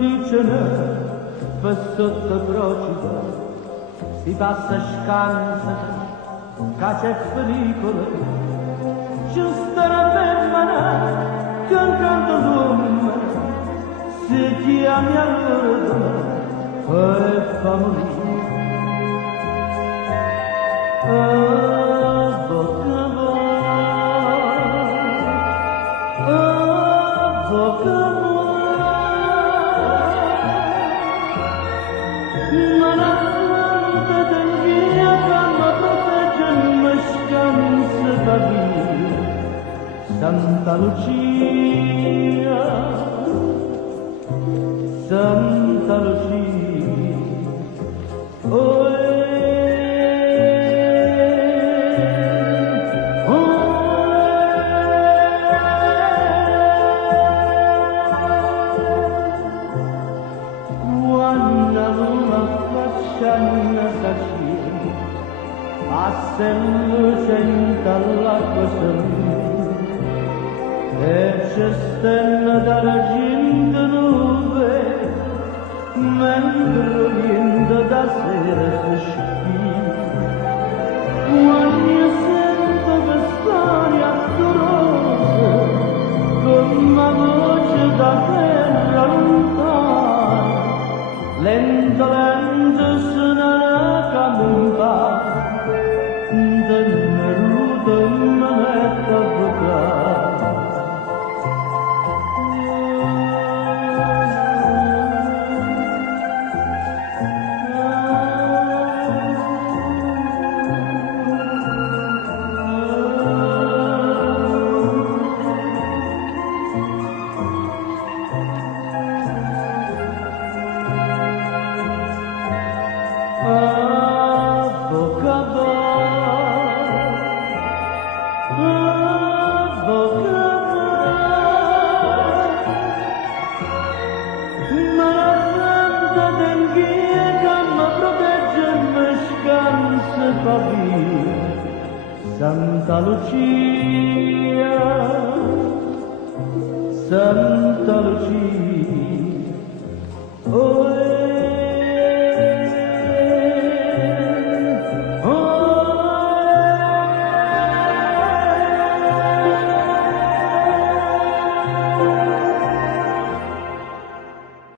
dice per sotto crocica si passa scansa che c'è pericolo ci starà femmina che incanto l'uomo si chiami allora e fa morire Santa Lucia, Santa Lucia, oh, quando la facciano così, passa luce dall'acqua salita. E c'è stella d'argento nube, mentre l'oriente da sera si spina. Quando sento quest'aria dolorosa, con una voce da terra lontana, lento lento suona la campana, tenuta in manetta vocale. Santa Lucia, Santa Lucia, oh,